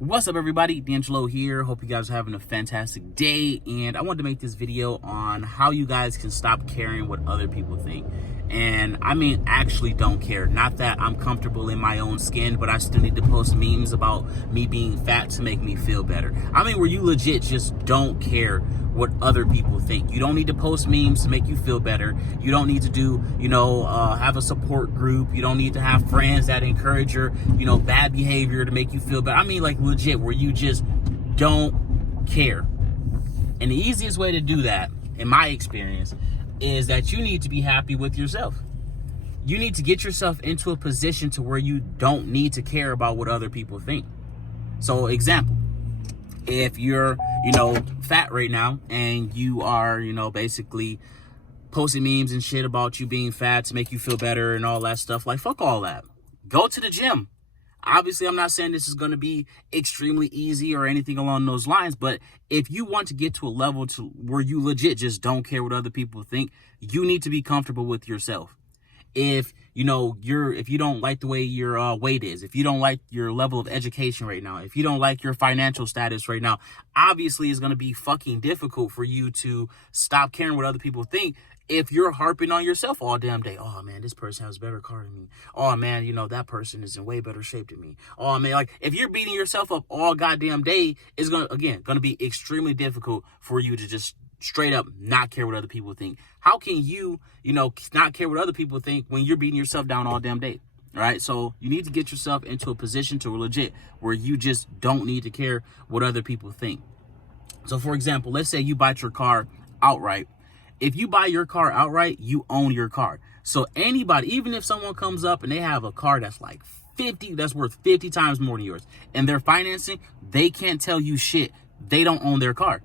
What's up, everybody? DeAngelo here. Hope you guys are having a fantastic day. And I wanted to make this video on how you guys can stop caring what other people think. And I mean, actually don't care. Not that I'm comfortable in my own skin, but I still need to post memes about me being fat to make me feel better. I mean, where you legit just don't care what other people think. You don't need to post memes to make you feel better. You don't need to do, have a support group. You don't need to have friends that encourage your, bad behavior to make you feel better. I mean, like legit, where you just don't care. And the easiest way to do that, in my experience, is that you need to be happy with yourself. You need to get yourself into a position to where you don't need to care about what other people think. So, example, if you're, fat right now and you are, basically posting memes and shit about you being fat to make you feel better and all that stuff, like, fuck all that. Go to the gym. Obviously, I'm not saying this is going to be extremely easy or anything along those lines, but if you want to get to a level to where you legit just don't care what other people think, you need to be comfortable with yourself. If if you don't like the way your weight is, if you don't like your level of education right now, if you don't like your financial status right now, obviously it's going to be fucking difficult for you to stop caring what other people think. If you're harping on yourself all damn day, oh man, this person has a better car than me. Oh man, that person is in way better shape than me. Oh man, like if you're beating yourself up all goddamn day, it's gonna be extremely difficult for you to just straight up not care what other people think. How can you, not care what other people think when you're beating yourself down all damn day? All right, so you need to get yourself into a position to legit where you just don't need to care what other people think. So for example, let's say you bought your car outright. If you buy your car outright, you own your car. So anybody, even if someone comes up and they have a car that's like that's worth 50 times more than yours, and they're financing, they can't tell you shit. They don't own their car.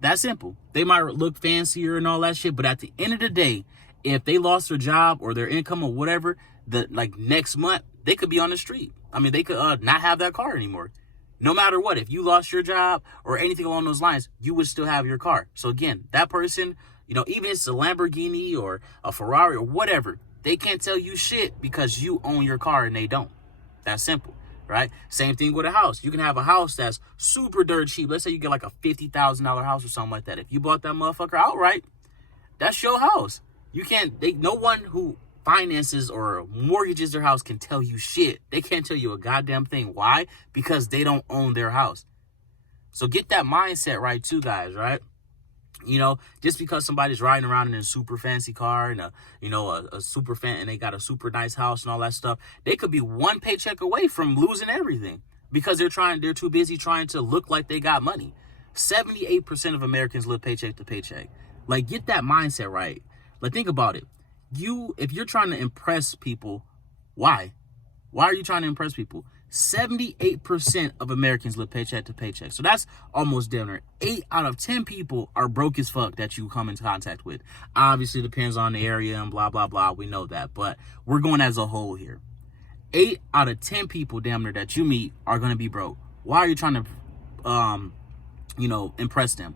That's simple. They might look fancier and all that shit, but at the end of the day, if they lost their job or their income or whatever, next month, they could be on the street. I mean, they could not have that car anymore. No matter what, if you lost your job or anything along those lines, you would still have your car. So again, that person, even if it's a Lamborghini or a Ferrari or whatever, they can't tell you shit because you own your car and they don't. That's simple, right? Same thing with a house. You can have a house that's super dirt cheap. Let's say you get like a $50,000 house or something like that. If you bought that motherfucker outright, that's your house. No one who finances or mortgages their house can tell you shit. They can't tell you a goddamn thing. Why? Because they don't own their house. So get that mindset right too, guys, right? Just because somebody's riding around in a super fancy car and a super fan and they got a super nice house and all that stuff, they could be one paycheck away from losing everything because they're too busy trying to look like they got money. 78% of Americans live paycheck to paycheck. Like, get that mindset right. Like, think about it. If you're trying to impress people, why? Why are you trying to impress people? 78% of Americans live paycheck to paycheck. So that's almost dinner. 8 out of 10 people are broke as fuck that you come into contact with. Obviously, depends on the area and blah, blah, blah. We know that. But we're going as a whole here. 8 out of 10 people, damn near, that you meet are going to be broke. Why are you trying to, impress them?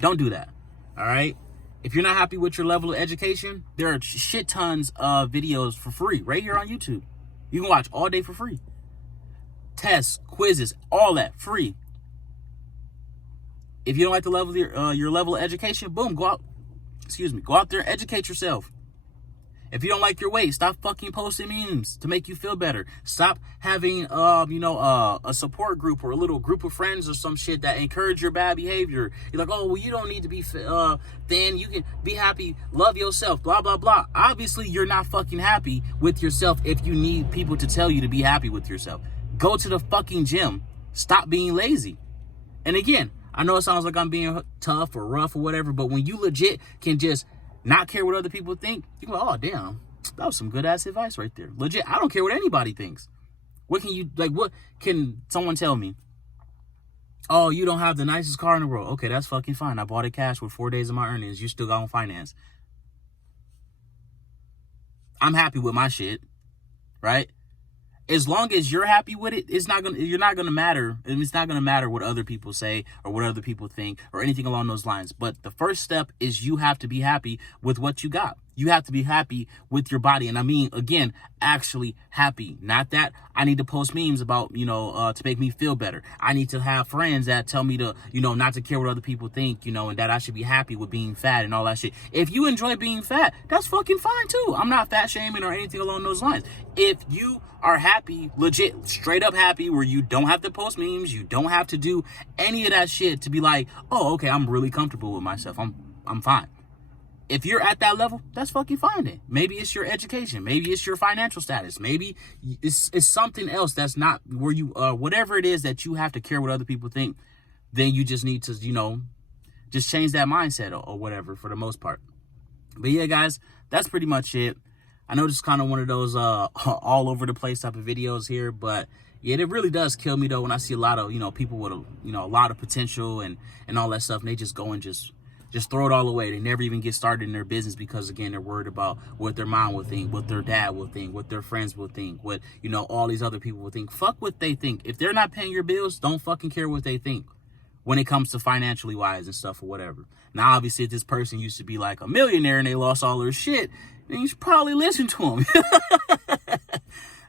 Don't do that. All right? If you're not happy with your level of education, there are shit tons of videos for free right here on YouTube. You can watch all day for free. Tests, quizzes, all that free. If you don't like the level of your level of education, boom, go out there and educate yourself. If you don't like your weight, stop fucking posting memes to make you feel better. Stop having a support group or a little group of friends or some shit that encourage your bad behavior. You're like, oh well, you don't need to be thin. You can be happy, love yourself, blah blah blah. Obviously, you're not fucking happy with yourself if you need people to tell you to be happy with yourself. Go to the fucking gym. Stop being lazy. And again, I know it sounds like I'm being tough or rough or whatever, but when you legit can just not care what other people think, you go, oh damn, that was some good ass advice right there. Legit, I don't care what anybody thinks. What can someone tell me? Oh, you don't have the nicest car in the world. Okay, that's fucking fine. I bought it cash with 4 days of my earnings. You still got on finance. I'm happy with my shit, right? As long as you're happy with it, it's not gonna matter what other people say or what other people think or anything along those lines. But the first step is you have to be happy with what you got. You have to be happy with your body. And I mean, again, actually happy. Not that I need to post memes about, to make me feel better. I need to have friends that tell me to, not to care what other people think, and that I should be happy with being fat and all that shit. If you enjoy being fat, that's fucking fine too. I'm not fat shaming or anything along those lines. If you are happy, legit, straight up happy, where you don't have to post memes, you don't have to do any of that shit to be like, oh, okay, I'm really comfortable with myself. I'm fine. If you're at that level, that's fucking fine then. Maybe it's your education. Maybe it's your financial status. Maybe it's something else that's not where you, whatever it is that you have to care what other people think, then you just need to, just change that mindset or whatever for the most part. But yeah, guys, that's pretty much it. I know this is kind of one of those all over the place type of videos here, but yeah, it really does kill me though when I see a lot of, people with, a lot of potential and all that stuff, and they just go and just throw it all away. They never even get started in their business because, again, they're worried about what their mom will think, what their dad will think, what their friends will think, what, all these other people will think. Fuck what they think. If they're not paying your bills, don't fucking care what they think when it comes to financially wise and stuff or whatever. Now, obviously, if this person used to be like a millionaire and they lost all their shit, then you should probably listen to them.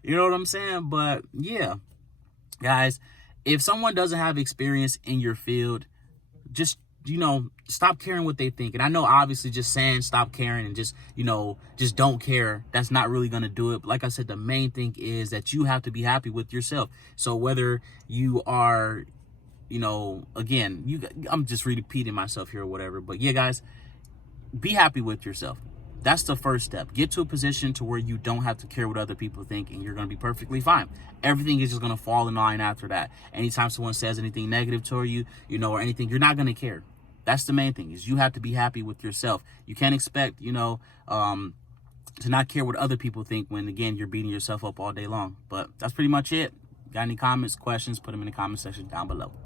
You know what I'm saying? But yeah, guys, if someone doesn't have experience in your field, just stop caring what they think. And I know obviously just saying stop caring and just don't care, that's not really going to do it. But like I said, the main thing is that you have to be happy with yourself. So whether you are, again, I'm just repeating myself here or whatever. But yeah, guys, be happy with yourself. That's the first step. Get to a position to where you don't have to care what other people think, and you're going to be perfectly fine. Everything is just going to fall in line after that. Anytime someone says anything negative toward you, or anything, you're not going to care. That's the main thing, is you have to be happy with yourself. You can't expect, to not care what other people think when, again, you're beating yourself up all day long. But that's pretty much it. Got any comments, questions, put them in the comment section down below.